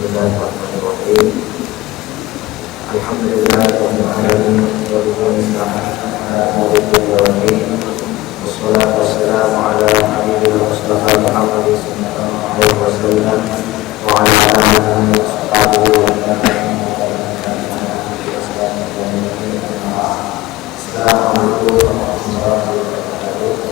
Bismillahirrahmanirrahim. Alhamdulillahirabbil alamin wa bihi nasta'in. Wassalatu wassalamu ala nabiyyil mustafa Muhammadin sallallahu alaihi wasallam wa ala alihi wa sahbihi wa man Assalamualaikum warahmatullahi wabarakatuh.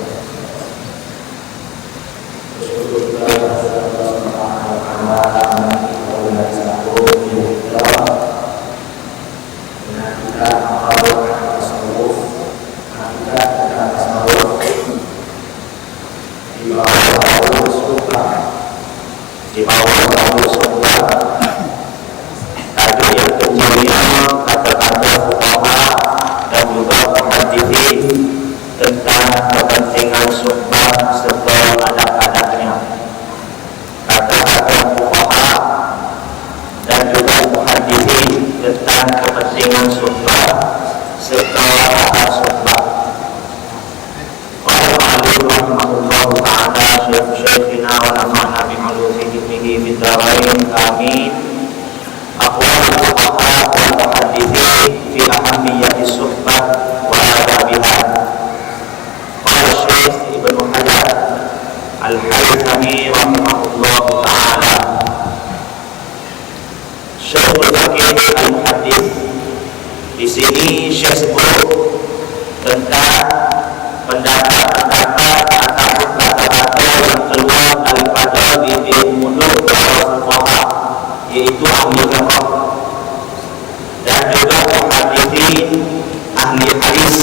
Di bawah tadi yang kecilnya kata-kata fuqaha dan juga muhadditsin tentang kepentingan suhbah serta adab-adabnya. Kata-kata fuqaha dan juga muhadditsin tentang kepentingan suhbah serta adab suhbah. Qala rahimahullahu ta'ala syekhina wa nafa'na bi'ulumihi fid dharain amin. Aqwal fuqaha wal muhadditsin fi ahammiyati suhbah wa adabiha. Qala Syekh Ibnu Hajar Al-Haythami rahimahullahu ta'ala, Syekhul Faqih Al-Muhaddits. Di sini Syekh sebut tentang pendapat-pendapat ataupun kata-kata yang keluar daripada bibir mulut para fuqaha, yaitu ahli fiqh dan juga muhadditsin, ahli hadis,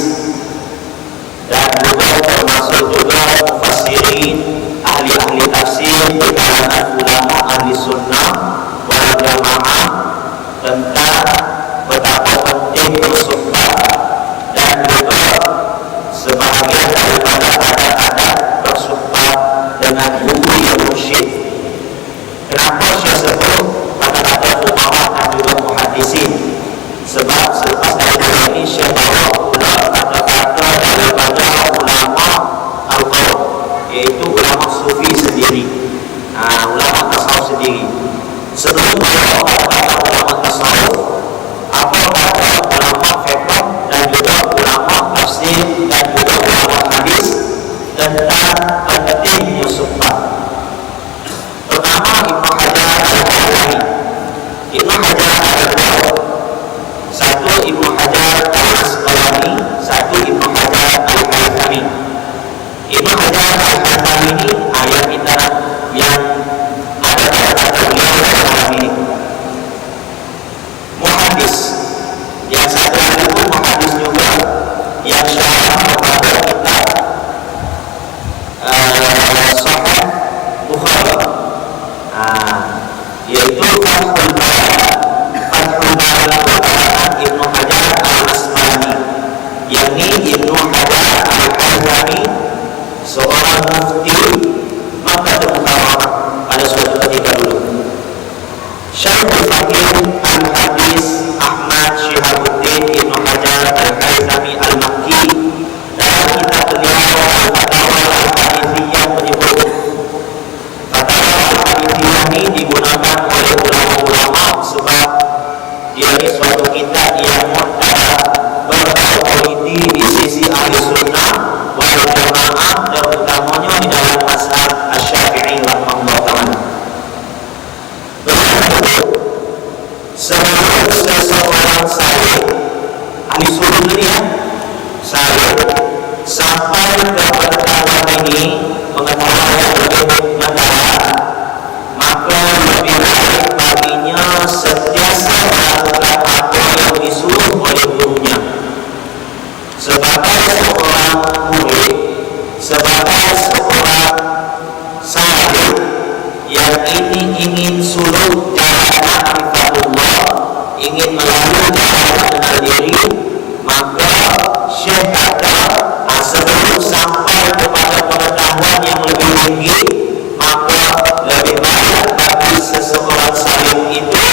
dan juga termasuk juga mufassirin, ahli-ahli tafsir di kalangan ulama ahli sunnah wal jamaah tentang betapa penting bersuhbah dan juga sebahagian daripada adab-adab bersuhbah dengan guru yang mursyid. Kenapa saya sebut kata-kata fuqaha dan juga muhadditsin? Sebab selepas dari ini saya bawa pula kata-kata daripada ulama al-qaum, iaitu ulama sufi sendiri, ulama tasawuf sendiri. Sebelum bawa kata-kata ulama tasawuf, apa kata ulama fiqh dan juga ulama tafsir dan juga ulama hadis tentang pentingnya suhbah. Pertama, Ibnu Hajar Al-Haythami. Ibnu Hajar Al-Haythami, satu Ibnu Hajar Al-Asqalani, satu Ibnu Hajar Al-Haythami. Ibnu Hajar Al-Haythami ini ayat kita yang ada pada beliau dalam ini. Muhaddis, yang satu lagi pun muhaddis juga, yang syarah kepada kitab Sahih Bukhari, yaitu Fathul Bari. Fathul Bari adalah Ibnu Hajar Al-Asqalani, yakni Ibnu Hajar Al-Haythami, seorang mufti Makkah Al-Mukarramah pada suatu ketika dulu. Syekhul Faqih Al-Hadis Ahmad Syihabuddin Ibnu Hajar Al-Haythami Al-Makki dalam kitab beliau Al-Fatawa Al-Hadithiyah menyebut, Fatawa Al-Hadithiyah ini digunakan oleh ulama-ulama sebab dia ini suatu kitab yang mu'tabar, berautoriti di sisi ahli sunnah wal jamaah, terutamanya di dalam mazhab Asy-Syafi'i rahimahullah ta'ala. Sebelum seseorang saleh, ahli sunnah dia saleh, sampai ke pengetahuan ini, pengetahuan yang lebih mendalam, maka lebih baik baginya sentiasa melakukan apa yang disuruh oleh gurunya. Sebagai seorang murid, sebagai seorang saleh yang ini ingin suluk jalan ma'rifatullah, ingin melalui jalan kenal diri, maka Syekh kata, sebelum sampai kepada pengetahuan yang lebih tinggi, maka lebih baik bagi seseorang saleh itu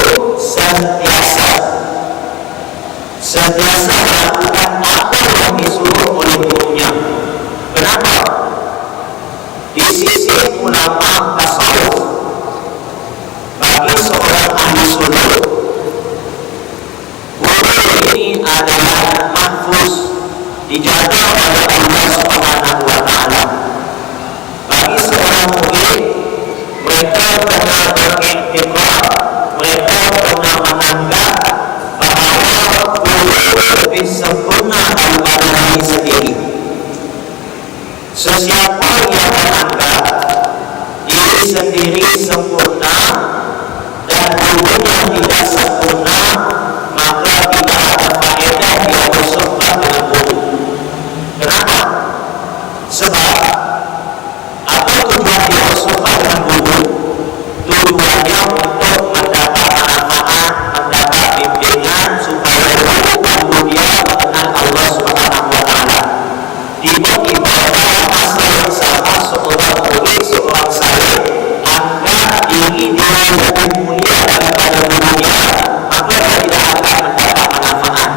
sentiasa melakukan apa yang disuruh oleh gurunya. Kenapa? Di sisi ulama tasawuf, bagi seorang ahli suluk. Wudhu ini adalah mahfuz, dijaga oleh Allah Subhanahu wa Ta'ala. Bagi seorang mukmin, mereka pernah beriktikad, mereka pernah menganggap bahawa wudhu lebih sempurna daripada diri sendiri. Sesiapa yang menganggap diri sendiri sempurna dan wudhunya tidak sempurna, maka tidak ada faedah dia bersolat dengan wudhu. Kenapa? Sebab apa tujuan dia bersolat dengan wudhu? Tujuannya untuk mendapat manfaat, mendapat bimbingan supaya wudhu dia mengenal Allah Subhanahu wa Ta'ala. Di ibadah masa yang sama, seorang murid, seorang saleh anggap diri dia lebih mulia daripada dunia, maka dia tidak akan mendapat manfaat.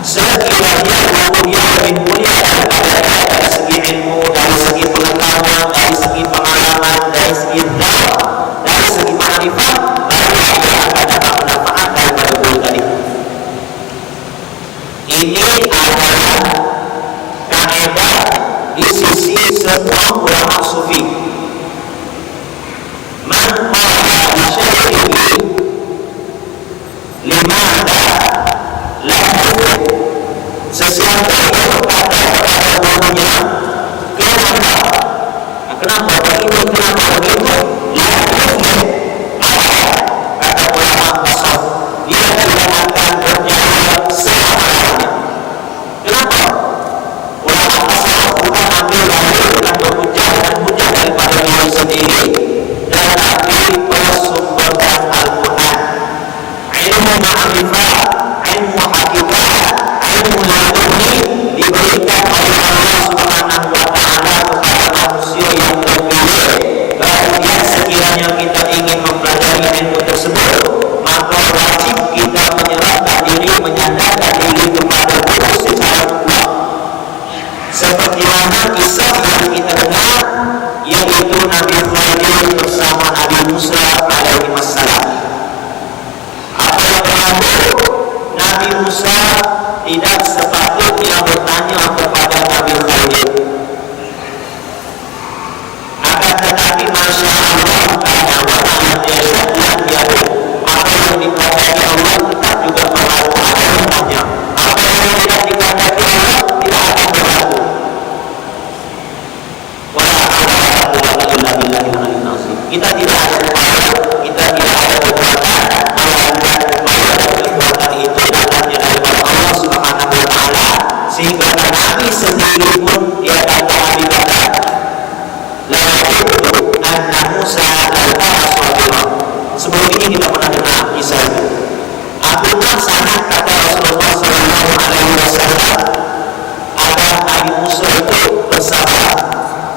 Sekiranya dia lebih mulia daripada dari segi ilmu, dari segi pengetahuan, dari segi pengalaman, dari segi dakwah, dari segi makrifat, baru dia akan dapat manfaat daripada guru tadi. Ini adalah kaidah di sisi semua ulama sufi. Man qala bi syai'in limada lahu, sesiapa yang berkata kepada wudhunya, kenapa begitu, kenapa begitu, kata ulama tasawuf, dia tidak akan berjaya selamanya. Kenapa? Ulama tasawuf bukan ambil dalil dengan berhujah daripada diri sendiri, dan ambil bersumberkan Al-Quran. Ilmu ma'rifah, ilmu hakikat, ilmu laduni diberikan oleh Allah Subhanahu wa Ta'ala kepada manusia yang terpilih. Kemudian sekiranya kita ingin mempelajari ilmu tersebut, maka wajib kita menyerahkan diri, menyandarkan diri kepada Allah secara mutlak. Seperti mana kisah yang kita dengar, yaitu Nabi Khidir bersama Nabi Musa alaihi wassalam. Apa yang berlaku? Nabi Musa tidak sepatutnya bertanya kepada Nabi Khidir. Akan tetapi Masya Allah, karena mana yang dia syaitan biadu, apa yang dikatakan Allah tetap juga berlaku. Ada yang tanya, apa yang tidak dikatakan Allah tidak akan berlaku. Kita tidak ada upaya, kita tidak ada kekuatan, melainkan kekuatan itu datangnya dari Allah Subhanahu wa Ta'ala. Sehingga Nabi sendiri pun dia kata, Nabi kata, la yaqulu anna Musa al-Qara sabira. Sebelum ini kita pernah dengar kisah itu. Apakah sangat kata Rasulullah sallallahu alaihi wasallam agar Nabi Musa itu bersabar.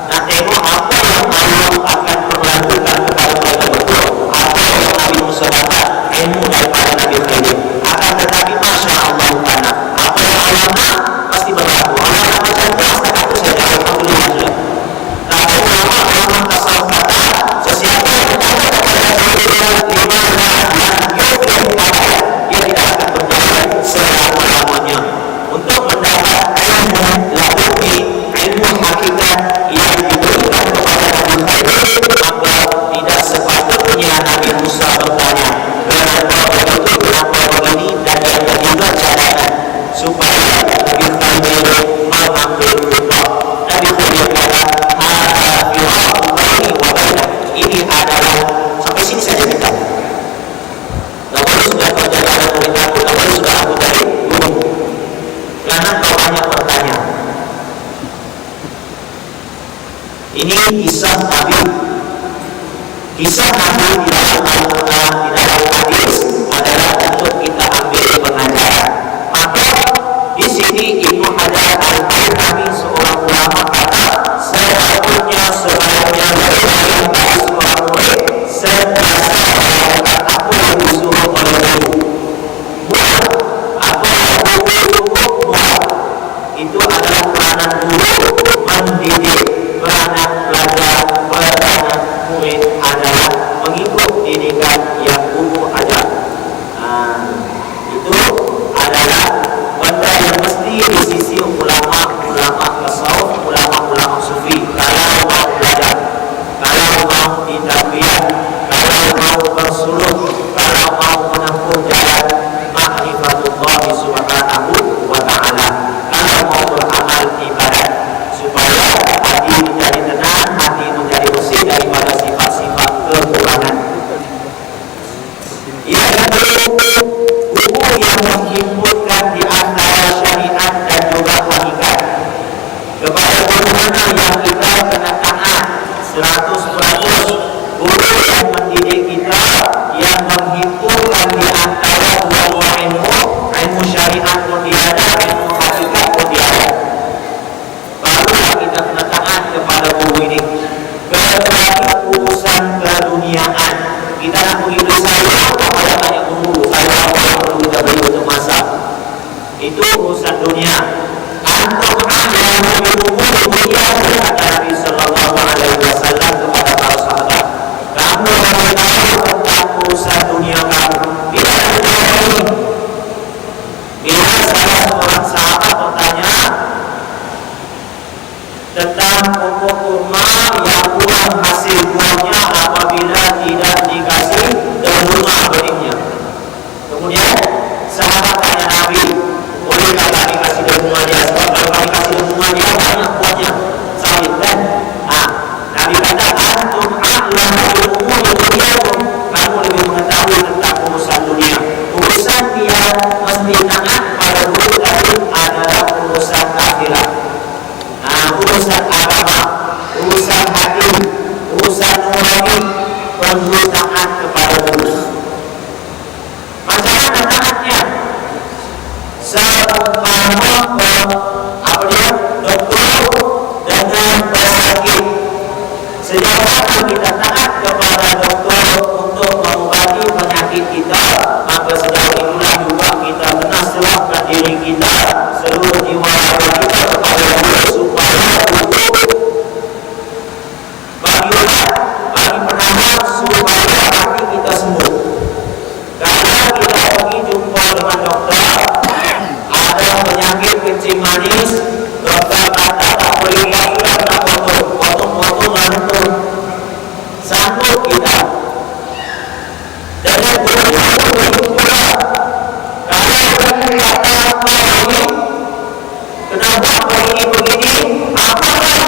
Nah, tengok apa yang Allah akan perlakukan kepada mereka berdua. Apa yang Nabi Musa dapat ilmu daripada Nabi Khidir. Akan tetapi Masya Allah Ta'ala, apa yang Allah nak pasti berlaku. Allah nak macam tu, setakat itu saja. Alhamdulillah sudah. Tapi ulama tasawuf kata, sesiapa yang berkata kepada Sayyidina Imam dia tidak akan berjaya selama-lamanya. Untuk mendapat ilmu laduni, ilmu hakikat yang diberikan kepada Nabi Khidir, maka tidak sepatutnya Nabi Musa bertanya, kenapa begitu, kenapa begini, dan yang kedua cadangan supaya Nabi Khidir mengambil hikmah. Nabi Khidir kata, ini adalah, sampai sini saja kita. Lalu sudah perjalanan murid aku, lalu sudah aku dari gunung. Karena kau banyak bertanya. Ini kisah Nabi. Kisah Nabi di dalam Al-Quran, di dalam hadis adalah untuk kita ambil pengajaran. Maka di sini Ibnu Hajar Al-Haytami, seorang ulama, kata seharusnya sebenarnya dari seorang murid sentiasa melakukan apa yang disuruh oleh guru. Buat apa yang guru buat. Itu adalah peranan guru mendidik, peranan pelajar, peranan murid adalah mengikut yaitu buku yang menghimpunkan di antara syariat dan juga hakikat. Kepada guru mana yang kita kena taat 100%, guru yang mendidik kita, yang menghimpunkan di antara dua ilmu syariat pun tiada, ilmu hakikat pun tiada. Barulah kita kena taat kepada guru ini. Kecuali urusan keduniaan, kita nak pergi beli sayur, saya tanya guru, saya apa yang perlu kita beli untuk masak. Itu urusan dunia. Antum a'lamu bi umuri dunia, kata Nabi sallallahu alaihi wasallam kepada para sahabat. Kamu harus tahu tentang urusan dunia kamu. Bila dunia ini, bila salah seorang sahabat bertanya tentang pokok kurma yang kurang hasil buahnya apabila tidak dikasih rumah benihnya. Kemudian sahabat tanya Nabi, bolehkah kami kasih rumah dia? Sebab kalau kami kasih rumah dia banyak buahnya, sawit kan? Nabi kata, antum a'lamu bi umuri dunyakum, kamu lebih mengetahui tentang urusan dunia. Urusan dia mesti taat pada guru tadi adalah urusan akhirat. Urusan agama, urusan hati, urusan nurani, perlu taat kepada guru. Macam mana taatnya? Seumpama doktor dengan pesakit. Sejauh mana kita taat kepada doktor untuk mengobati penyakit kita, maka sejauh itulah juga kita kena serahkan diri kita, seluruh jiwa raga kita kepada guru supaya bagi penawar supaya hati kita sembuh. Kalau kita pergi jumpa dengan doktor, ada penyakit kencing manis, doktor kata tak boleh kira nak potong langsung sanggup kita. Dengan guru juga, kalau guru kata apa ini, kenapa begini, apakah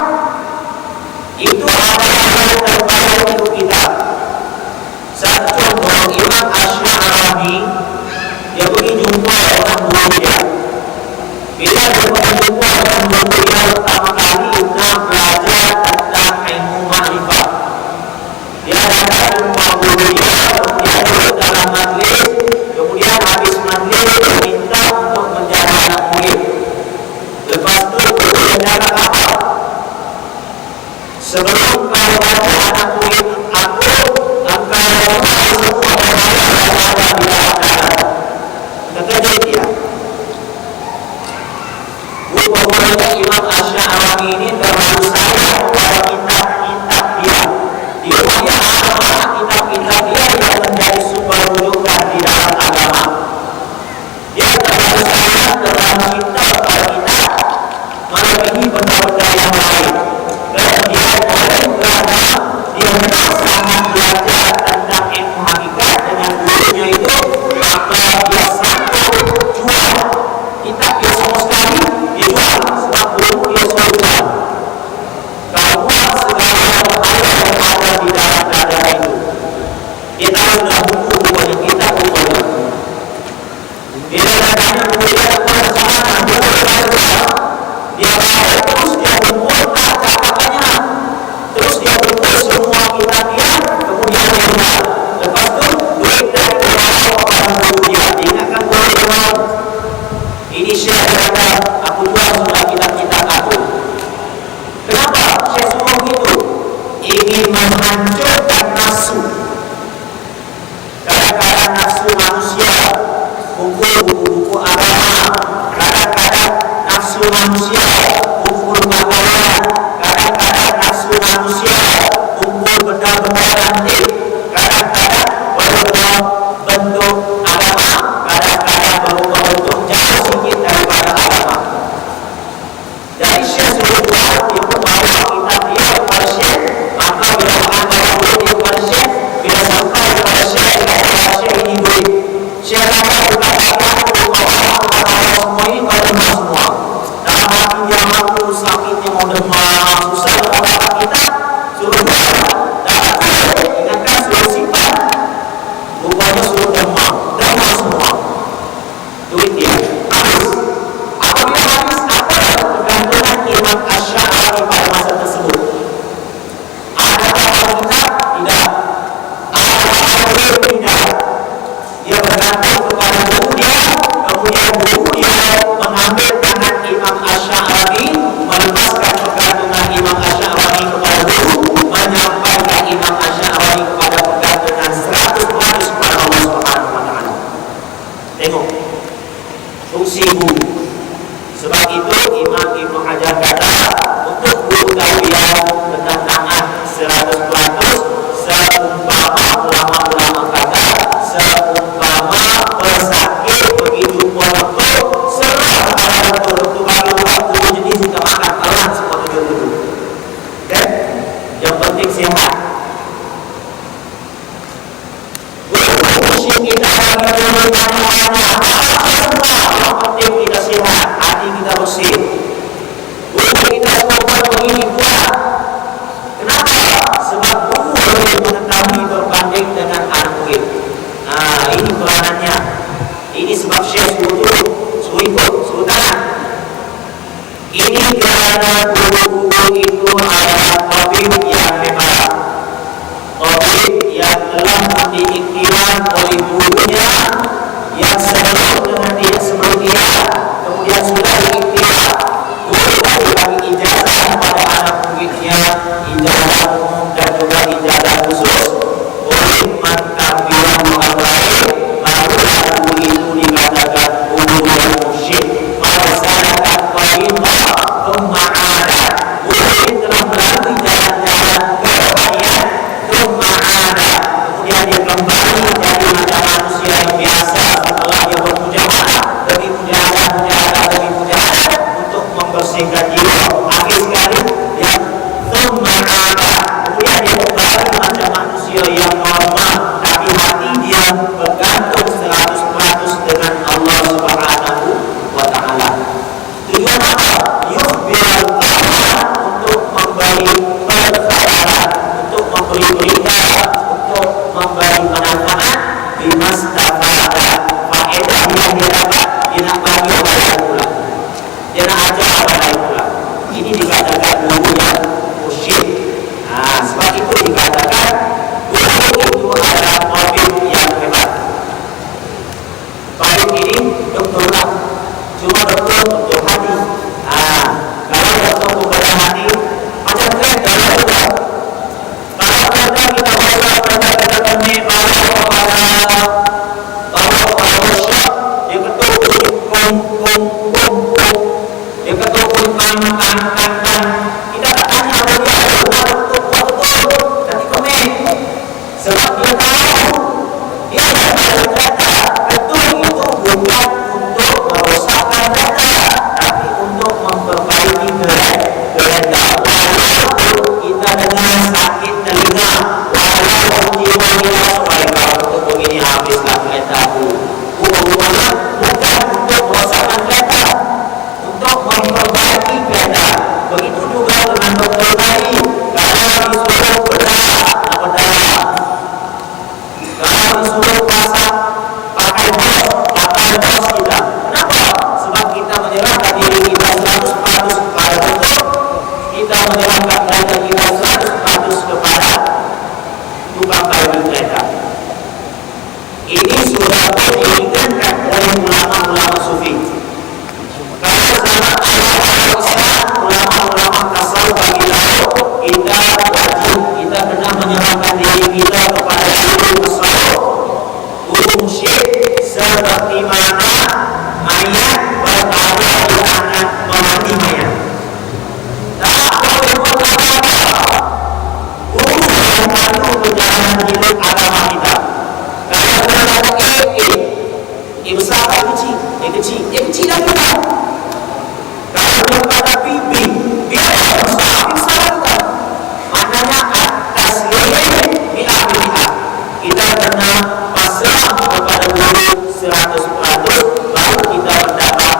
itu adalah hal terbaik untuk kita. Satu contoh, Imam Ash-Sha'rabi, dia pergi jumpa dengan guru dia. Bila dia pergi jumpa dengan guru dia, pertama kali nak belajar tentang ilmu ma'rifah. Dia datang jumpa guru dia, kemudian duduk dalam majlis, kemudian habis majlis dia minta untuk menjadi anak murid. Lepas tu guru dia cakap apa? Sebelum kau baca anak murid aku, engkau semua ada di dalam. Terkejut dia. Rupanya Imam Ash-Sha'rabi ini terlalu sayang pada kitab-kitab dia. Dia punya kitab-kitab dia yang menjadi sumber rujukan di dalam agama. Dia terlalu sayang, terlalu cinta pada kitab, melebihi benda-benda yang lain. Dan dia sangat belajar tentang ilmu hakikat dengan gurunya itu, maka dia sanggup jual kitab dia sama sekali, dia jual sebab guru dia suruh jual. Kau buat segala hal yang ada di dalam dada itu. Dia tahu dah buku banyak kitab rupanya. Bila datangnya buku dia kepada seorang guru dia bawa terus dia kumpulkan catatannya. Terus dia kumpul semua kitab dia, kemudian dia jual. Lepas tu duit dari kepada orang guru dia. Ingatkan guru dia, ini Syekh kata aku jual semua kitab-kitab aku. Kenapa Syekh suruh begitu? Ingin menghancurkan nafsu. Kadang-kadang nafsu manusia buku-buku agama, kadang-kadang nafsu manusia kumpul makanan, kadang-kadang nafsu manusia kumpul benda-benda cantik, kadang-kadang berubah bentuk agama, kadang-kadang berubah bentuk jauh sikit daripada agama. Jadi Syekh suruh buat, dia pun bawa kitab dia kepada Syekh, maka bila akan bawa duit dia kepada Syekh, bila sampai kepada Syekh, kata Syekh ini duit. Syekh kata bukan yusibu. Sebab itu Imam Ibnu Hajar kata untuk guru tarbiyah tentang taat 100%, seumpama ulama-ulama kata seumpama pesakit begitu waktu serah pada waktu bagi waktu jenis kita makan pelan seperti dulu. Dan yang penting sehat. Musim kita bagi yang penting kita sehat, hati kita bersih. Kita semua begini buat. Kenapa? Sebab guru lebih mengetahui berbanding dengan anak murid. Nah, ini peranannya. Ini sebab Syekh suruh ikut, suruh tangan. Ini kerana guru-guru itu adalah tabib yang hebat, tabib yang telah diikhtiar oleh gurunya yang sebelum dengan dia sebelum dia, kemudian sudah diikhtiar. Guru bagi ijazah pada anak muridnya, ijazah umum dan juga ijazah khusus. Oleh mentarbiyah mu'alai, barulah guru itu dikatakan guru yang mursyid. Melaksanakan perintah kema'ada. Guru ini telah melalui jalan-jalan kebaikan kema'ada. Kemudian dia kembali jadi macam manusia yang biasa setelah dia bermujahadah, demi mujahadah, demi mujahadah untuk membersihkan jiwa. Akhir sekali dia kema'ada. Kemudian dia kembali macam manusia yang normal, tapi hati dia bergantung 100% dengan Allah Subhanahu wa Ta'ala. Tujuan apa? Yukhbirul qahar, untuk memberi perkhairan, untuk memberi berita, untuk memberi manfaat. Bimastafada, faedah yang dia dapat, dia nak bagi orang lain pula, dia nak ajar orang lain pula. Ini dikatakan guru yang mursyid. Sebab itu dikatakan guru itu adalah tabib yang hebat. Tabib ini doktor lah, cuma doktor untuk hati. Kalau doktor kepada hati, macam kereta lah juga. Kalau kereta kita bawa, kereta kita pernik, bawa workshop, dia ketuk kum, dia ketuk kan. Kita tak tanya apa dia, betul, nanti komen. Sebab dia tahu, dia ada kereta, betul itu bukan untuk merosakkan kereta, tapi untuk memperbaiki kereta. Walaupun kita dengan sakit telinga, walaupun jiwa kita supaya untuk begini habislah keretaku. Bukan untuk merosakkan kereta, untuk memperbaiki kereta. Begitu juga dengan dokter tadi. Kalau disuruh bedah, kalau disuruh pasang pakai bos kita. Kenapa? Sebab kita menyerahkan diri kita 100% kepada dokter. Kita menyerahkan kereta kita 100% kepada tukang kayu kereta. Ini sudah diingatkan oleh ulama-ulama sufi. Kalau zaman ulama-ulama tasawuf bagi tahu kita wajib, kita kena menyerahkan diri kita kepada guru tasawuf, guru mursyid, seperti mana mayat berada di tangan pemati mayat. Tak boleh buat apa-apa. Guru yang lalu berjalan hidup agama kita. Kalau kita kata besar atau kecil lagi tak. Kalau dia kata bibi, dia besar tak. Maknanya atas lilin bi'ah. Kita kena pasrah kepada guru 100%, baru kita mendapat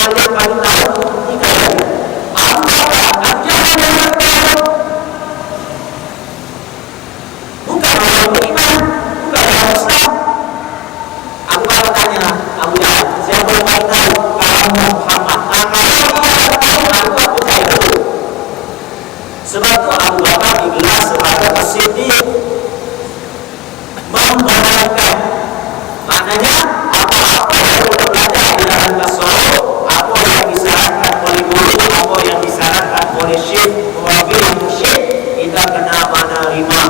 amal yang paling tahu kita lagi. Abu Jahal yang tahu bukan orang beriman, bukan orang Islam. Abu Bakar tanya Abu Jahal, siapa yang paling tahu? Kamu Muhammad. Aku percaya dulu. Sebab itu Abu Bakar digelar sebagai As-Siddiq, membenarkan. Maknanya apa-apa yang sudah belajar di dalam tasawuf, apa yang disyaratkan oleh guru, apa yang disyaratkan oleh syekh, wabil syekh, kita kena menerima.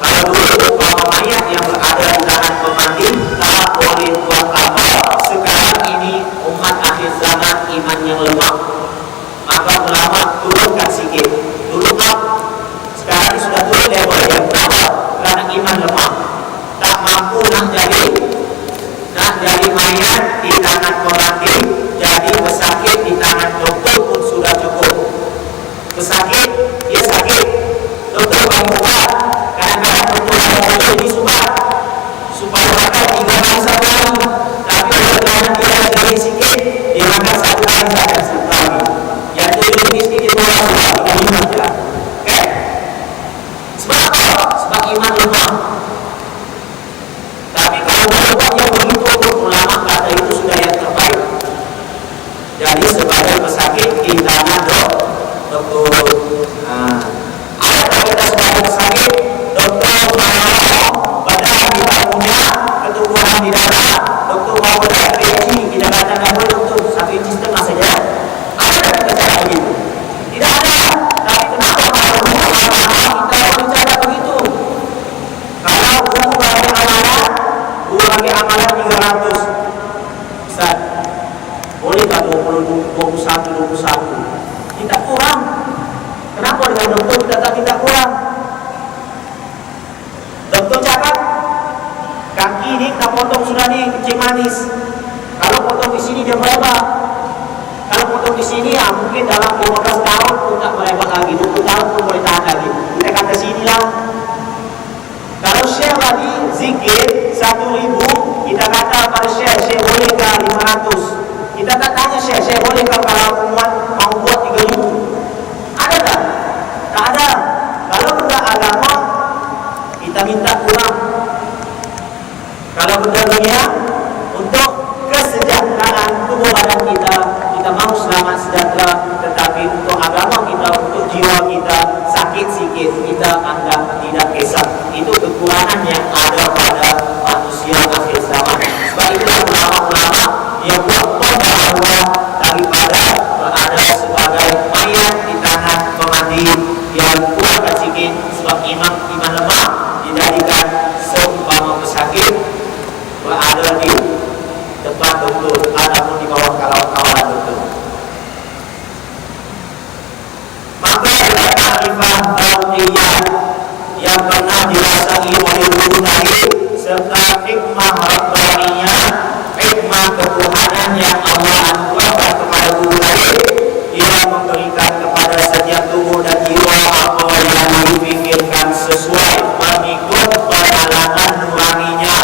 Kalau dulu para mayat yang berada di tangan pemandi tak boleh buat apa. Sekarang ini umat akhir zaman iman yang lemah, maka ulama turunkan sikit. Dulu sekarang sudah turun level yang berapa? Karena iman lemah, tak mampu nak jadi mayat di tangan pemandi, jadi pesakit di tangan dokter pun sudah cukup. Pesakit, dia sakit, dokter bagi ubat. Kadang-kadang dokter bagi ini supaya makan 3 hari 1 hari. Tapi kadang-kadang dia jadi sikit, dia makan 1 hari saja 1 hari. Yang tu lebih sedikit 2 hari, 5 saja. Okay? Sebab apa? Sebab iman lemah. Tapi kalau buat yang begitu, ulama kata itu sudah yang terbaik. Jadi sebagai pesakit di tangan dokter. Ada kita sebagai pesakit, dokter mau padahal kita punya ketubuhan di dalam. Dokter mau berat inci, kita katakan dokter 1,5 inci saja. Ada kita cara begitu? Tidak ada. Tapi kenapa kalau kita bicara begitu? Kalau guru bagi amalan 300, Ustaz, boleh tak 21. Kita kurang. Kenapa dengan dokter kita tak minta kurang? Dokter cakap kaki ni kita potong sudah ni kecil manis. Kalau potong di sini dia melebar. Kalau potong di sini mungkin dalam 15 tahun pun tak melebar lagi, 20 tahun pun boleh tahan lagi. Kita kata sinilah. Kalau share tadi zikir 1,000, kita kata pada share bolehkah 500? Kita tak tanya share bolehkah kalau umat mau buat 3,000? Ada tak? Tak ada. Kalau benda agama, kita minta kurang. Kalau benda dunia, untuk kesejahteraan tubuh badan kita mau selamat sejahtera. Tetapi untuk agama kita, untuk jiwa kita, sakit sikit, kita anggap tidak kisah. Itu kekurangan yang ada pada manusia akhir zaman. Sebab itulah ulama-ulama yang buat pembaharuan daripada berada sebagai mayat di tangan pemandi yang kurangkan sikit. Sebab iman lemah dijadikan seumpama pesakit berada di depan dokter ataupun di bawah kawan-kawan dokter. Maka kearifan tauhidiyah yang pernah dirasai oleh guru tadi serta hikmah rabbaniyah, hikmah ketuhanan yang Allah anugerahkan kepada guru tadi, ia memberikan kepada setiap tubuh dan jiwa apa yang dipikirkan sesuai mengikut pengalaman nuraninya,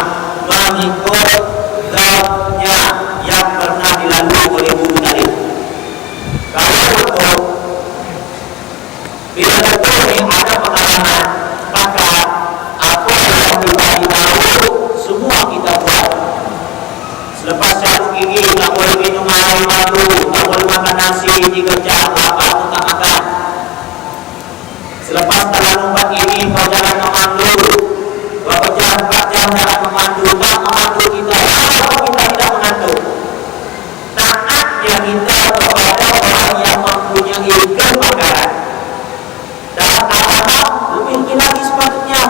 mengikut zatnya yang pernah dilalui oleh guru tadi. Kalau betul, bila betul yang ada pengalaman, maka apa yang kita tahu semua kita buat. Selepas cabut gigi tak boleh minum air madu, tak boleh makan nasi 3 jam, apa pun tak makan. Selepas telah lompat gigi kau jangan memandu, berapa jam, 4 jam jangan memandu. Tak memandu kita, kalau kita tidak mengantuk. Taatnya kita kepada orang yang mempunyai kebakaran. Dalam agama lebih tinggi lagi sepatutnya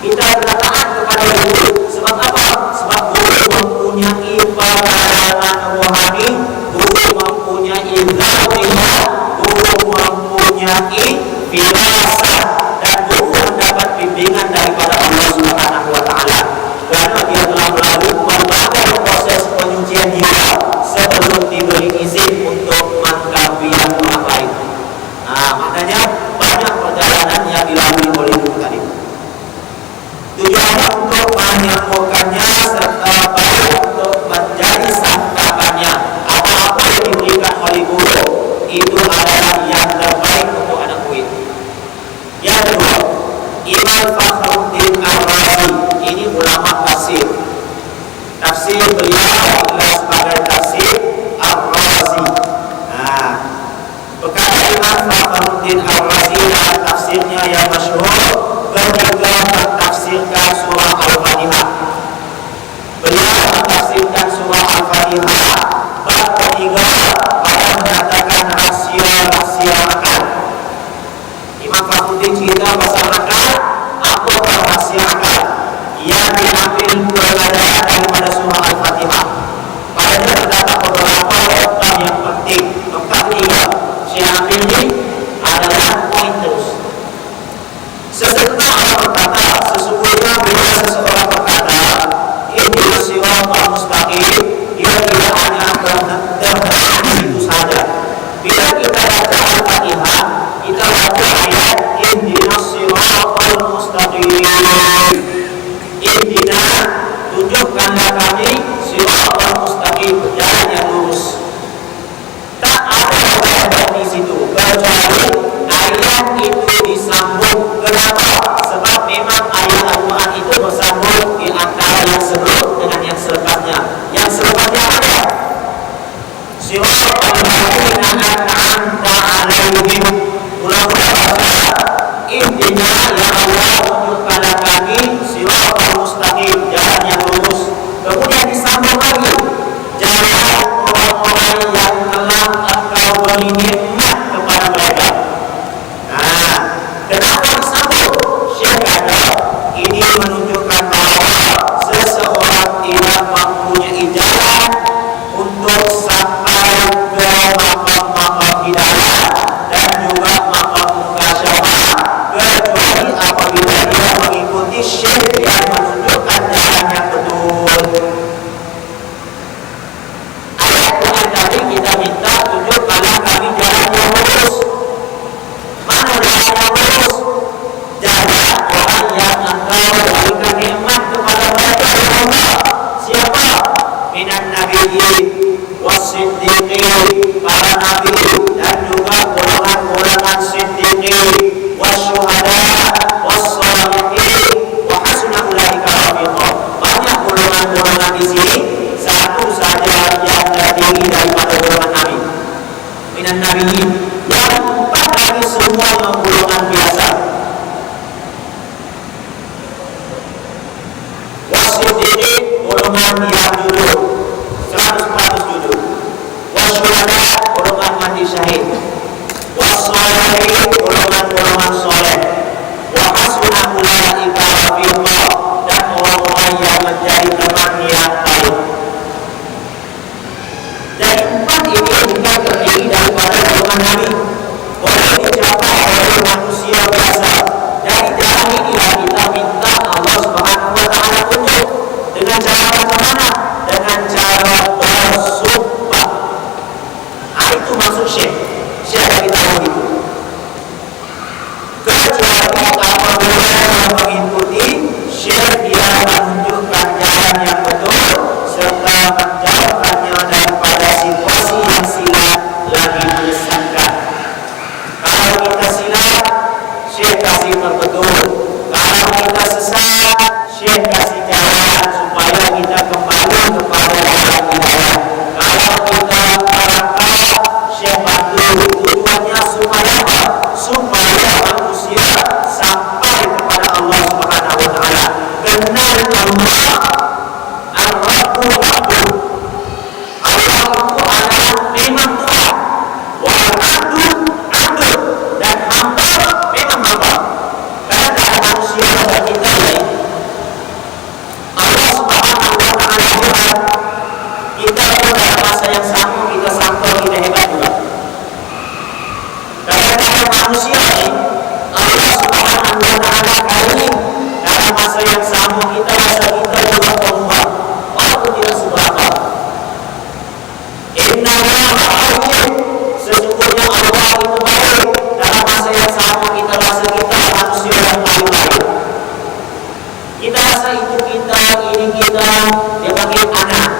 kita taat kepada guru. Sebab apa? Sebab guru mempunyai pengalaman rohani, guru mempunyai zahirah, guru mempunyai firasat, dan guru mendapat bimbingan daripada Allah Subhanahu wa taala. Kerana dia telah melalui berbagai proses penyucian jiwa sebelum diberi izin untuk mengkabi yang baik. Maknanya banyak perjalanan yang dilalui oleh guru tadi. Tujuannya untuk menyembuhkannya serta baik untuk menjadi santapannya. Apa-apa yang diberi diri daripada golongan Nabi. Minan Nabiyyin, yang empat lagi semua golongan biasa. Wasiddiqin, golongan yang jujur, 100% jujur. Wasyuhada, golongan mati syahid. Wassalihin, golongan soleh. Wa hasuna ulaika rafiqa, dan orang-orang yang menjadi teman yang baik. Dari empat ini bukan terdiri daripada golongan Nabi, boleh dicapai oleh manusia biasa. Dari jalan inilah kita minta Allah Subhanahu wa Ta'ala tunjuk. Dengan cara bagaimana? Dengan cara bersumpah. Itu maksud Syekh. Syekh bagi tahu itu. Kecuali apabila mengikuti Syekh, dia menunjukkan jalan yang betul serta menjauhkannya daripada situasi yang silap lagi menyesatkan. Kalau kita silap, Syekh kasih petunjuk. Kalau kita sesat, Syekh kasih jalan supaya kita kembali kepada jalan hidayah. Kalau kita melangkah, Syekh bantu. Tujuannya supaya apa? Supaya manusia sampai kepada Allah Subhanahu wa Ta'ala. Kenal Allah, Ar-Rabbu Rabbu. Allah itu adalah memang Tuhan. Wal abdu abdu, dan hamba memang hamba. Karena tak ada manusia pada kita lain. Allah Subhanahu wa Ta'ala hebat. Kita pun dalam masa yang sama kita sangka kita hebat juga. Karena tak ada manusia lain. Allah Subhanahu wa Ta'ala kali dalam masa yang sama kita rasa kita juga pembuat, walaupun tidak seberapa. Inna Allah, sesungguhnya Allah itu baik. Dalam masa yang sama kita rasa kita manusia yang paling baik. Kita rasa itu kita, ini kita, dia panggil anak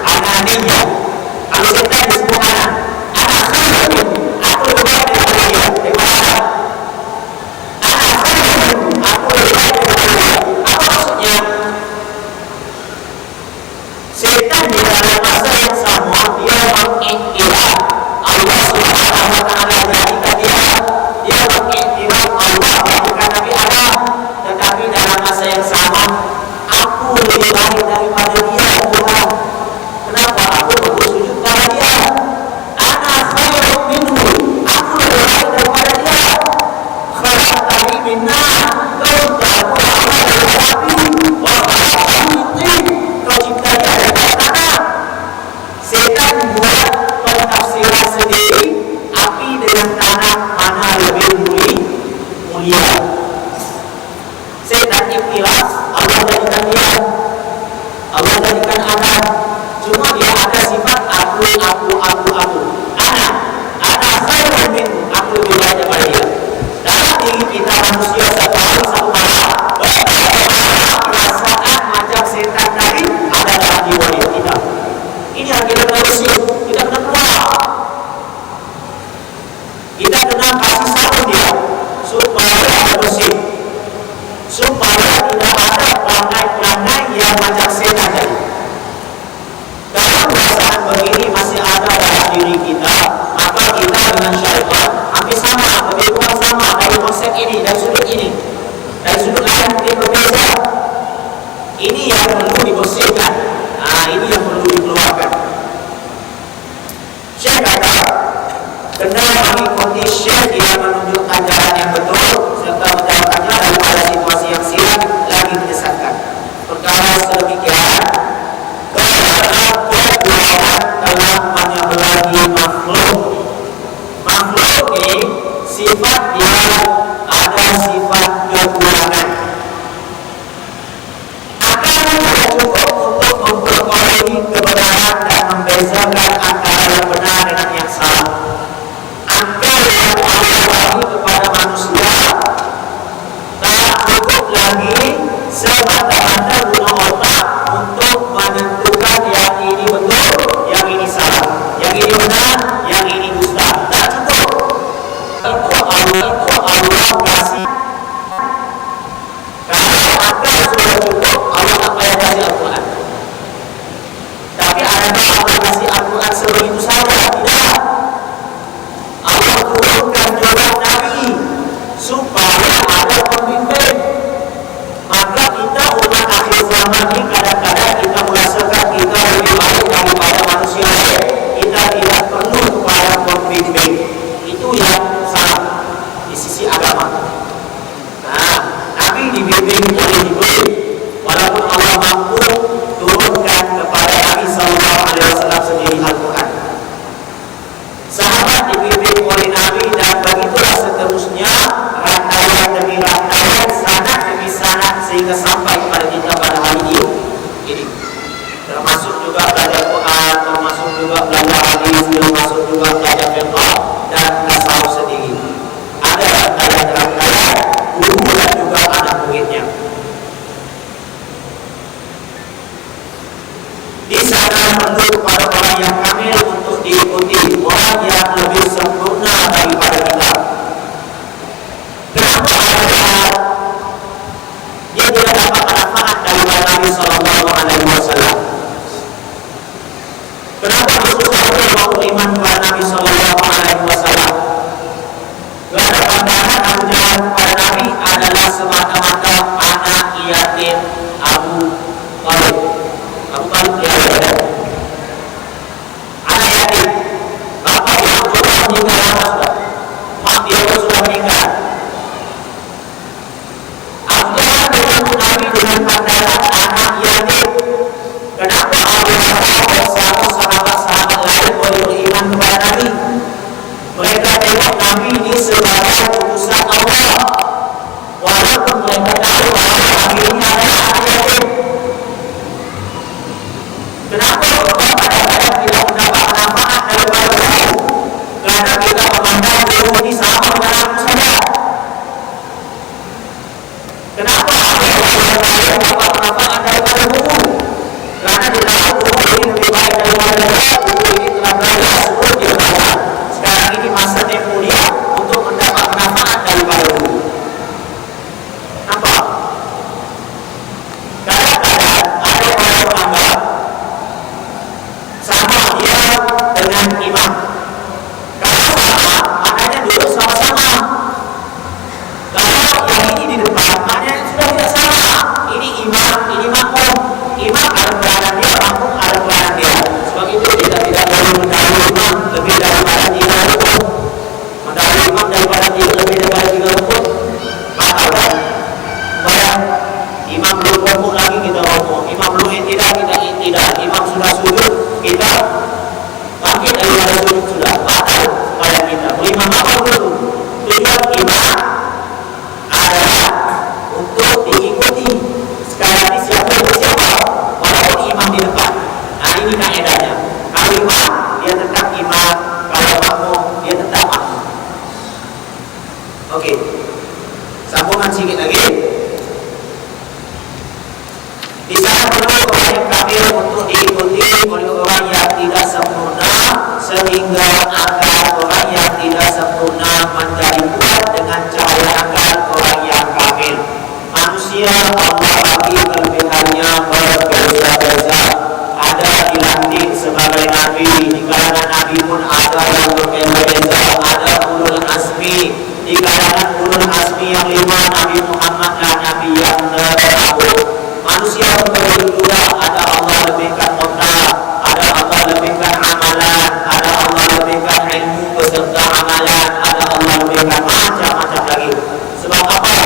dia. Kalau setan disebut anak khairun, aku lebih baik daripada dia. Bagaimana? Anak khairun, aku lebih baik daripada dia. Apa maksudnya? Setan di dalam masa yang sama dia mengiktiraf Allah Subhanahu wa Ta'ala, jadikan dia mengiktiraf Allah bukan Nabi Adam, tetapi dalam masa yang sama aku lebih baik daripada dia Tuhan. Kenapa aku bersujud pada dia? Ana khairun minhu, aku lebih baik daripada dia. Khalaqtani min nar, kau ciptaku dari api. Wa khalaqtani min tin, kau cipta dia dari tanah. Setan buat pentafsiran sendiri, api dengan tanah mana lebih mulia. Setan iktiraf Allah jadikan dia, Allah jadikan Adam. Cuma dia ada sifat aku. Anak khairun minhu, aku lebih baik daripada dia. Dalam diri kita manusia satu hari satu malam, perasaan macam setan tadi ada dalam jiwa kita. Ini yang kita kena bersih, kita kena keluar. Kita kena kasih sabun dia supaya bersih, supaya tidak ada perangai-perangai yang macam setan tadi. Kalau perasaan begini masih ada dalam diri kita, maka kita dengan syaitan hampir sama, lebih kurang sama dari konsep ini, dari sudut ini. Dari sudut lain mungkin berbeza. Ini yang perlu dibersihkan. Ini yang perlu dikeluarkan. Syekh kata, kena mengikuti Syekh yang menunjukkan jalan yang betul serta menjauhkannya daripada situasi yang silap lagi menyesatkan. Perkara sedemikian karena kekuatan telah menyebelahi makhluk. Makhluk ini sifat dia ada sifat kekurangan. Akan tidak cukup untuk memperoleh kebenaran dan membezakan antara yang benar dengan yang salah. Angka yang Allah dua hadis, termasuk juga belajar fiqh dan tasawuf sendiri. Ada rangkaian-rangkaian guru dan juga anak muridnya. Di sana perlu kepada orang yang kamil untuk diikuti, orang yang lebih sempurna daripada kita. Kenapa dia tidak dapat manfaat daripada Nabi Sallallahu Alaihi Wasallam? Kenapa Rasulullah mau iman kepada Nabi Sallallahu Alaihi Wasallam? Kerana pandangan Abu Jahal kepada Nabi adalah semata-mata anak yatim Abu Talib. Abu Talib dia ada anak yatim. Bapak yang sudah meninggal sudah, mak dia pun sudah meninggal. Abu Jahal mengaku Nabi dengan pandangan anak yatim. Kenapa Abu Jahal bersama sahabat-sahabat lain boleh beriman kepada Nabi? Mereka tengok Nabi ini sebagai utusan Allah, walaupun mereka tahu bahawa Nabi ini adalah anak yatim. Kenapa orang kadang-kadang tidak mendapat manfaat daripada guru? Kerana kita memandang guru ini sama dengan aku saja. Kenapa orang kadang-kadang dapat manfaat daripada guru? Kerana dia tahu guru ini lebih baik daripada dia. Guru ini telah belajar sebelum dia belajar. Sekarang ini masa yang mulia untuk mendapat manfaat daripada guru. Nampak? Kadang-kadang ada orang menganggap sama dia dengan imam. Kalau sama, maknanya duduk sama-sama. Kalau yang ini di depan, maknanya sudah tidak sama. Ini imam, ini makmum. Imam ada peranan dia, makmum ada peranan dia. Sebab itu kita tidak perlu mendahului imam lebih daripada 3 rukun. Mendahului imam daripada lebih daripada 3 rukun. Maka bayang imam belum rukun lagi kita rukun. Imam belum intidah kita intidah. Imam sudah sujud kita bangkit daripada sujud sudah. Batal sembahyang kita. Berimam apa dulu? Tujuan imam adalah untuk diikuti. Sekarang ini siapa bersiapa? Walaupun imam di depan. Nah ini kaedahnya. Kalau imam dia tetap imam, kalau makmum dia tetap makmum. Okey. Sambungan sikit lagi. Di sana perlu orang yang kamil untuk diikuti oleh orang yang tidak sempurna, sehingga agar orang yang tidak sempurna menjadi kuat dengan cahaya akal orang yang kamil. Manusia Allah bagi kelebihannya berbeza-beza. Ada dilantik sebagai nabi, di kalangan nabi pun ada yang berbeza-beza. Ada ulul azmi, di kalangan ulul azmi yang 5 Nabi Muhammad dan Nabi yang terakhir. Manusia berbeda juga. Ada Allah lebihkan otak, ada Allah lebihkan amalan, ada Allah lebihkan ilmu beserta amalan, ada Allah lebihkan macam-macam lagi. Sebab apa?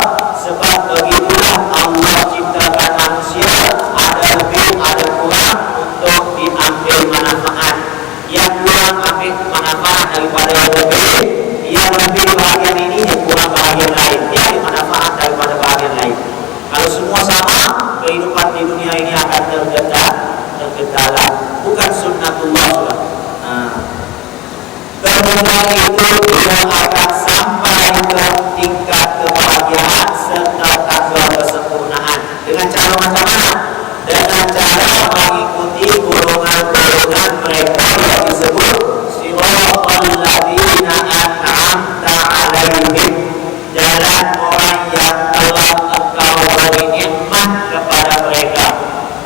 Sebab begitulah Allah ciptakan manusia. Ada lebih, ada kurang untuk diambil manfaat. Yang kurang ambil manfaat daripada yang lebih. Yang lebih bahagian ini, yang kurang bahagian lain. Dia ambil manfaat daripada bahagian lain. Kalau semua sama, kehidupan di dunia ini akan tergedala. Bukan sunnatullah sudah. Kemudian itu dia akan sampai ke tingkat kebahagiaan serta tangga kesempurnaan. Dengan cara macam mana? Dengan cara mengikuti golongan-golongan mereka yang disebut siratal ladzina an'amta 'alaihim, jalan orang yang telah engkau beri nikmat kepada mereka.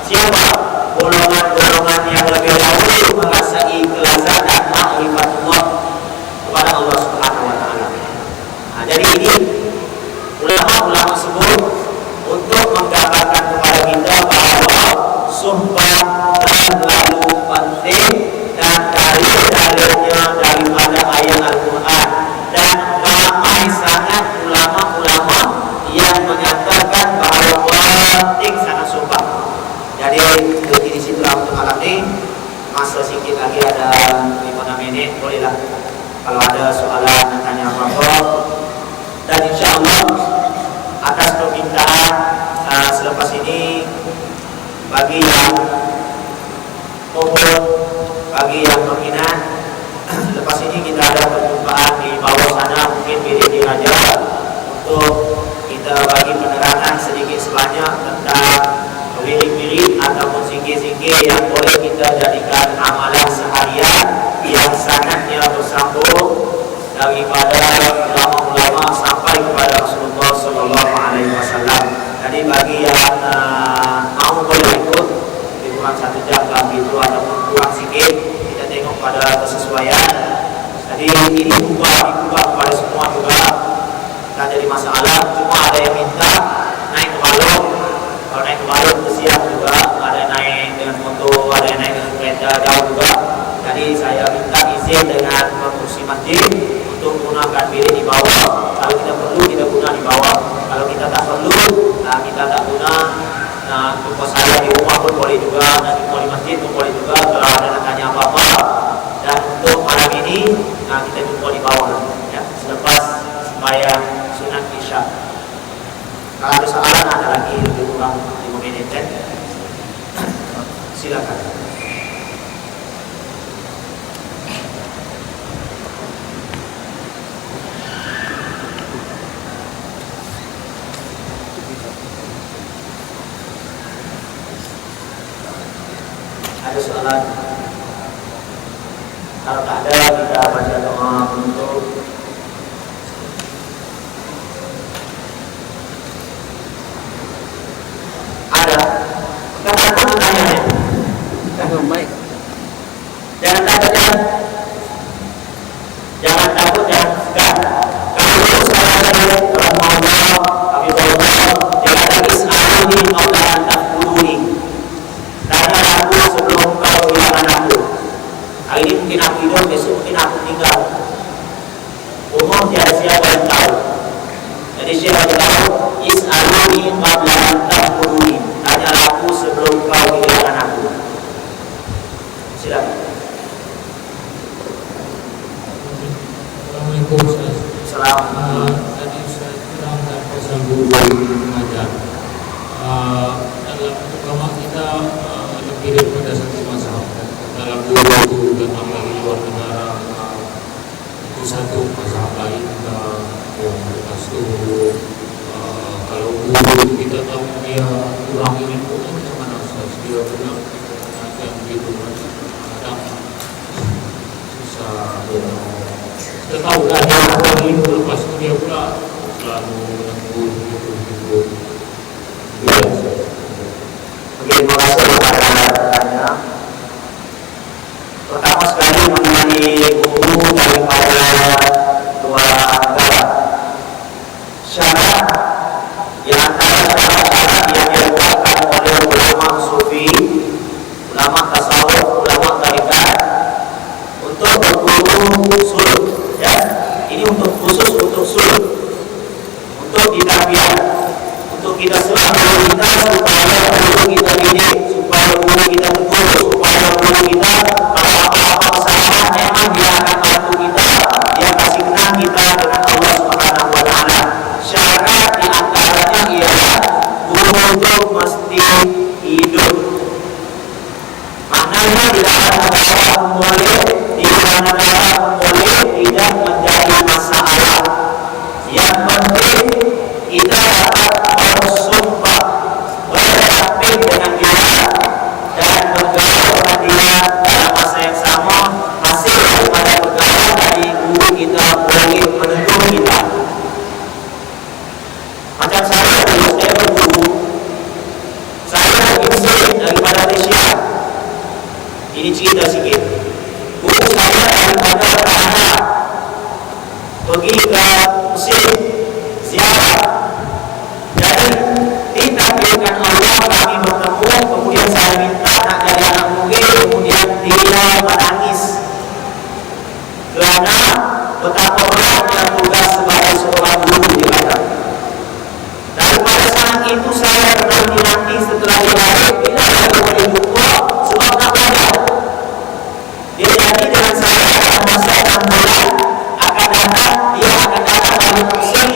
Siapa? Golongan-golongan yang lebih dahulu merasai kelazatan ma'rifatullah kepada Allah Subhanahu wa taala. Jadi ini ulama-ulama sebut untuk menggambarkan kepada kita bahawa sumpah terlalu penting dan dalil-dalilnya daripada ayat Al-Quran, dan ramai sangat ulama-ulama yang menyatakan bahawa penting sangat sumpah. Jadi berhenti di situ untuk malam ini. Masa sikit lagi ada 5 minit, bolehlah kalau ada soalan dan tanya apa-apa. Dan insyaAllah atas permintaan selepas ini, bagi yang mohon bagi yang berminat, lepas ini kita ada perjumpaan di bawah sana, mungkin bilik diraja, untuk kita bagi penerangan sedikit sebanyak tentang wirid-wirid ataupun zikir-zikir yang boleh kita jadikan amalan seharian yang sanadnya bersambung daripada ulama-ulama sampai kepada Rasulullah Sallallahu Alaihi Wasallam. Jadi bagi yang mau boleh ikut lebih kurang 1 jam begitu ataupun kurang sikit, kita tengok pada kesesuaian. Jadi ini dibuka kepada semua juga, tak jadi masalah. Cuma ada yang minta naik ke balong. Kalau naik ke balong bersiap juga, ada naik dengan motor, ada yang naik dengan kereta jauh juga. Jadi saya minta izin dengan pengurusi masjid untuk menggunakan bilik di bawah. Kalau kita perlu, kita guna di bawah. Kalau kita tak perlu, kita tak guna. Jumpa saya di rumah pun boleh juga, dan jumpa di masjid pun boleh juga. Kalau ada nak tanya apa-apa. Dan untuk malam ini, kita jumpa di bawah, ya, selepas sembahyang sunat isya. Kalau ada soalan, ada lagi lebih kurang 5 minit, kan? Silakan. Ada soalan? Kalau tak ada, kita baca doa untuk ada. Kita takut tanya. Jangan takut, jangan takut, jangan segan. Kalau saya tadi Rasulullah, Abi Bakar, jangan tangis aku ni Allah tak peduli. Tanya aku sebelum kau kehilangan aku. Hari ini mungkin aku hidup, besok mungkin aku tinggal. Umur tiada siapa yang tahu. Jadi siapa yang tahu? Is'aluni qabla an taquluni. Tanya aku sebelum kau kehilangan aku. Silakan. Assalamualaikum Ustaz. Tadi saya terangkan pasal guru mengajar. Dalam agama kita lebih daripada satu mazhab. Dalam guru datang dari luar negara, itu satu mazhab lain. Lepas itu kalau guru kita tahu dia kurang ilmu, macam mana Ustaz? Dia pernah mengajar begitu, kadang susah. Kita tahu dah dia kurang ilmu, lepas itu dia pula selalu menegur begitu. Terima kasih kepada pertanyaan. Pertama sekali mengenai guru daripada luar negara. Syarat yang antara syarat yang dilakukan oleh ulama sufi, ulama tasawuf, ulama tarekat untuk berguru suluk, ya. Ini untuk khusus untuk suluk, untuk ditarbiyah, untuk kita semua kita supaya guru kita didik, supaya guru kita tegur, supaya guru kita kalau apa-apa kesalahan memang dia akan bantu kita, dia kasih kenal kita dengan Allah Subhanahu Wa Taala. Syarat di antaranya ialah guru itu mesti hidup. Maknanya di dalam negara boleh, di dalam negara boleh tidak menjadi masalah. Yang penting kita dapat bersumpah, bersamping dengan dia dan bergaul dengan dia dalam masa yang sama, hasil daripada pergaulan dari guru kita boleh menegur kita. Macam saya berguru, saya Muslim daripada Malaysia. Ini cerita sikit. Guru saya daripada Kanada pergi ke Mesir ziarah. Jadi ditakdirkan Allah kami bertemu. Kemudian saya minta nak jadi anak murid. Kemudian dia menangis kerana betapa beratnya tugas sebagai seorang guru di kata. Daripada saat itu saya pernah dinanti setelah dia balik, bila saya boleh jumpa sebab nak belajar. Dia janji dengan saya dalam masa 6 bulan akan datang, dia akan datang dari Mesir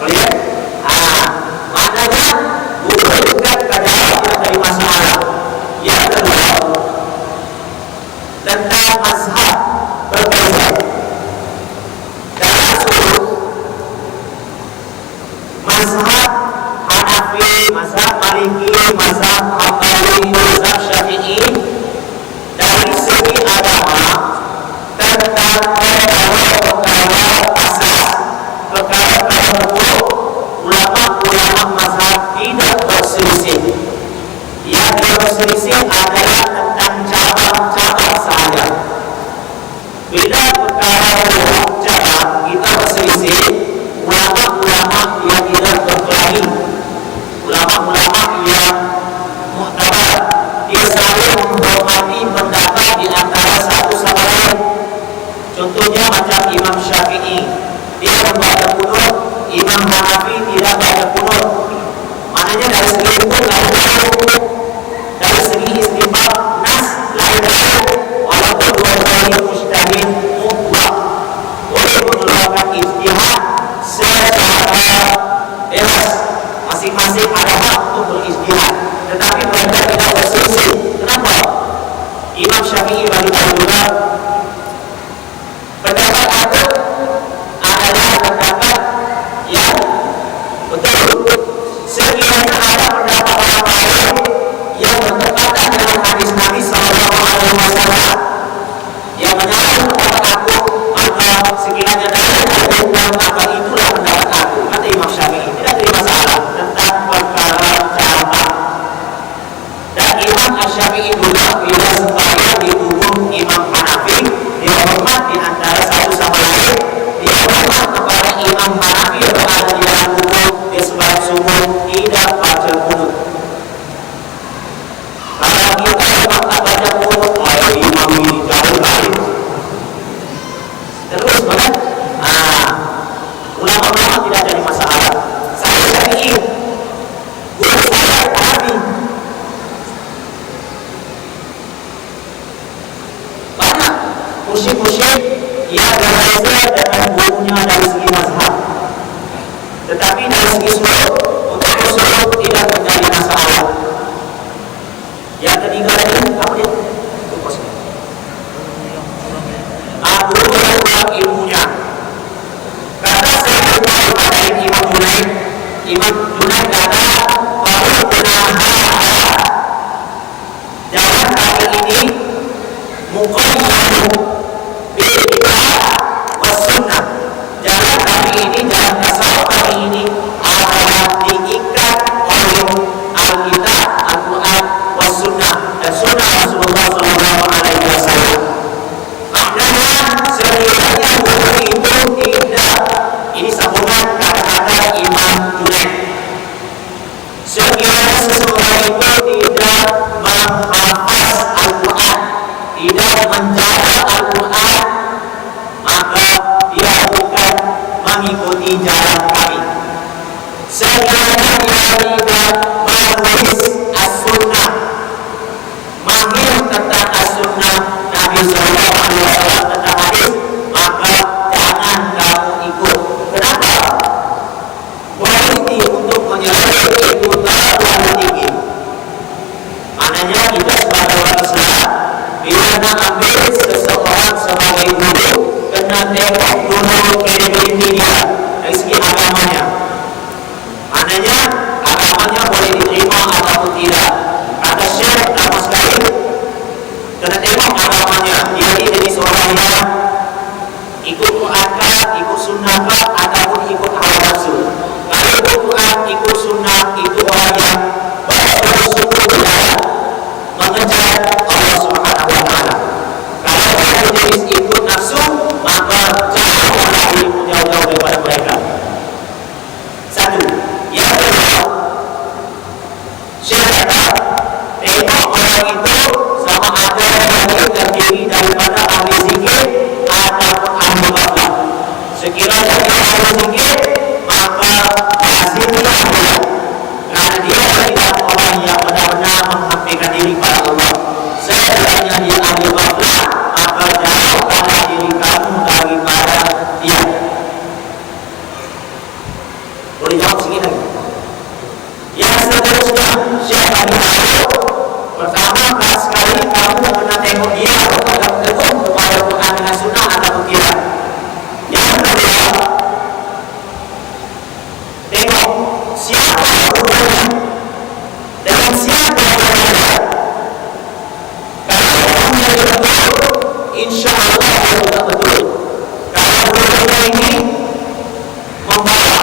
Clear? Maknanya guru dekat kepada kita dari masalah. Yang kedua, tentang mazhab berbeza. Dalam suruh mazhab Hanafi, mazhab Maliki, mazhab Hambali, mazhab Syafi'i, dari segi agama tentang perkara-perkara asas, perkara-perkara pokok, ulama-ulama mazhab tidak berselisih. Yang berselisih adalah tentang cabang-cabang saja. Bila perkara cabang kita berselisih, ulama-ulama yang tidak berkelahi, ulama-ulama yang muhtabar, dia saling menghormati pendapat di antara satu sama lain. Contohnya macam Imam Syafi'i, dia membaca kunut, Imam Hanafi tidak baca kunut. Maknanya dari segi hukum lain, dari segi istinbat nas lain, walaupun dua-duanya mujtahid mutlak, boleh mengeluarkan ijtihad secara bebas, masing-masing ada hak untuk berijtihad, tetapi mereka tidak berselisih. Kenapa? Imam Syafi'i bagi juga pendapat aku adalah pendapat yang betul. Sekiranya ada pendapat orang lain yang bertepatan dengan hadis Nabi SAW yang menyalahi pendapat aku, maka sekiranya dalil maka itulah pendapat aku. Kata Imam Syafi'i, tidak ada masalah tentang perkara cabang. Dan Imam Syafi'i juga bila supaya dihubung Imam Hanafi, dia hormat di antara satu sama lain, dia hormat kepada Imam Hanafi yang berada di dalam hukum, dia sebagai subuh tidak baca kunut. Kalau kita memang tak baca kunut, imam ini jauh kali. Terus bukan? Ulama-ulama tidak jadi masalah. Saya Syafi'i, guru saya Hanafi. Banyak musyrik-musyrik yang berbeza dengan gurunya dari segi mazhab, tetapi dari segi suluk, untuk suluk tidak menjadi masalah. Yang ketiga lagi apa dia? Guru yang kurang ilmunya. Kata saya kepada Imam Junaid, Imam Junaid kata bahwa jalan kaki ini muqayyad bil kitab was sunnah. Jalan kaki ini, jalan tasawuf kaki ini adalah diikat oleh Alkitab, Al-Quran was sunnah dan sunnah Rasulullah SAW. Maknanya sekiranya guru itu tidak, ini sambungan kata-kata Imam Junaid, sekiranya seseorang itu tidak menghafaz Al-Quran, tidak menjaga Al-Quran, maka dia bukan mengikuti jalan kami. Sekiranya dia tidak menulis as-sunnah, mahir tentang as-sunnah Nabi SAW tentang hadis, maka jangan kamu ikut. Kenapa? Kualiti untuk menyelesaikan itu terlalu tinggi. Maknanya kita sebagai orang Islam, bila nak ambil seseorang sebagai guru, kena tengok dulu kredibiliti dia dari segi agamanya. Maknanya agamanya boleh diterima ataupun tidak. Kata Syekh lama sekali, kena tengok agamanya. Dia ini jadi seorang yang ikut Quran kah, ikut sunnah kah, ataupun ikut hawa nafsu. Kalau ikut Quran, ikut sunnah, itu orang yang bersungguh-sungguh berjalan mengejar Allah Subhanahu wa Ta'ala. Kalau ada jenis ikut nafsu, maka jauhlah dirimu jauh-jauh daripada mereka. Satu. Yang kedua, Syekh kata, tengok orang itu sama ada yang terdiri daripada ahli zikir ataupun ahli ghaflah. Sekiranya dia ahli Boleh jawab sikit lagi. Yang seterusnya, Syekh bagi tahu. Pertama sekali kamu pernah tengok dia atau teguh kepada Quran dengan Sunnah atau tidak. Yang kedua, tengok siapa gurunya dengan siapa yang belajar. Kalau kamu yang betul, insya Allah dia juga betul. Kalau gurunya ini membawa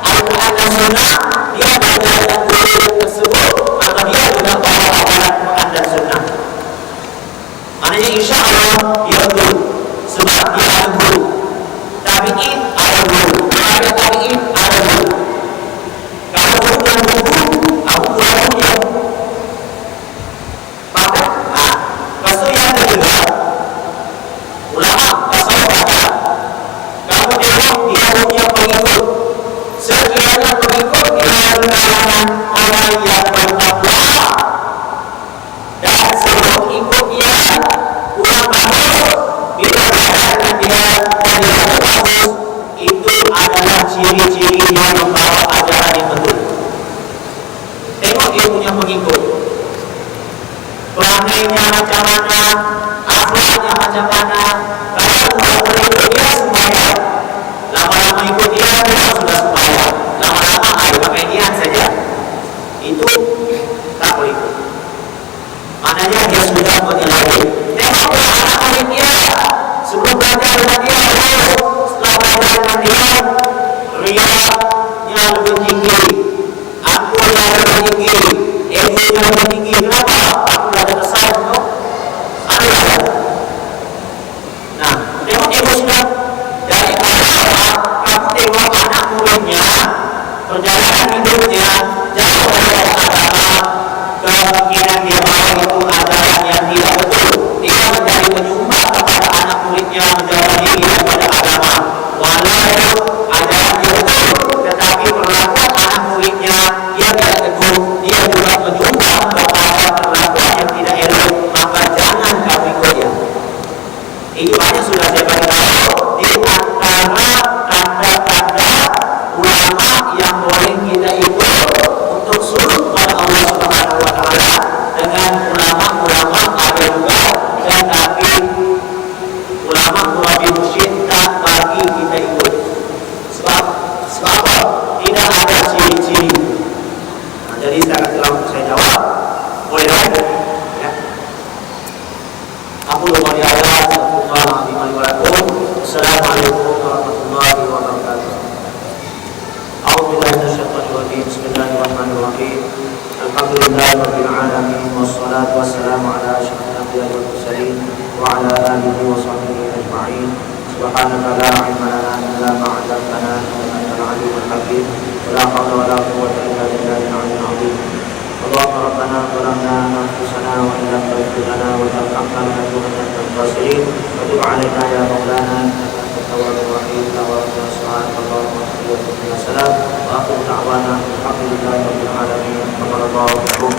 Al-Quran dan Sunnah, dia belajar dengan guru tersebut atau dia juga bawa Al-Quran dan Sunnah. Maknanya insya Allah dia betul, sebab dia ada guru. Tabi'in ada guru, tabi'in ada guru. Kalau guru dan guru, aku gurunya. Maka, lepas itu yang kedua, ulama pasal kata, kamu tengok dia punya pengikut. Sekiranya pengikut dia kalangan orang yang bertakwa dan sebelum ikut dia kurang bagus, bila berkaitan dia dan dia bagus, itu adalah ciri-ciri dia membawa ajaran yang betul. Tengok dia punya pengikut, pelangainya macam mana, akhlaknya macam mana. Kalau sudah ikut dia sembahyang, lama-lama ikut dia sudah sembahyang, lama-lama pakaian saja, itu tak boleh ikut. Maknanya dia sudah menyalahi. Tengok anak murid dia sebelum belajar dengan dia, setelah belajar dengan dia, riaknya lebih tinggi, akulnya lebih tinggi, egonya lebih tinggi. Kenapa? Aku dah ada kesan untuk ada. Nah, tengok ego sudah dari kamu tengok anak muridnya, perjalanan hidupnya jauh dari agama, kemungkinan dia bawa itu ajaran yang tidak betul. Dia menjadi penyumbang kepada anak muridnya menjauhi daripada agama. Walaupun ajaran dia betul, tetapi perlakuan anak muridnya dia tidak teguh, dia juga menyumbang kepada perlakuan yang tidak elok. Maka jangan kamu ikut dia. Ini banyak sudah saya beritahu di antara tanda-tanda ulama yang boleh kita ikut untuk surut kepada Allah Subhanahu wa taala. Dengan ulama-ulama ada juga, tetapi ulama murabi mursyid tak bagi kita ikut. Sebab tidak ada ciri-ciri. Nah, jadi sekarang saya jawab, boleh lagi ya. Aku lupa di ayat Assalamualaikum warahmatullahi wabarakatuh. A'udzubillahi minasyaitonir rajim. Bismillahirrahmanirrahim. Alhamdulillahirabbil alamin wassalatu wassalamu ala asyrofil anbiya'i wal mursalin wa ala alihi wa sahbihi ajma'in. Subhanaka la ilma lana illa ma 'allamtana innaka antal alimul hakim. Wa la haula wa la quwwata illa billahil 'aliyyil 'azim. Allahumma rabbana zalamna anfusana wa in lam taghfir lana wa tarhamna lanakunanna minal khasirin. Wa tub 'alaina ya maulana innaka antat tawwabur rahim. Tawwabna subhanakallahumma wa bihamdika wa salam wa aqulu da'wana alhamdulillahi rabbil alamin. Barakallahu fikum.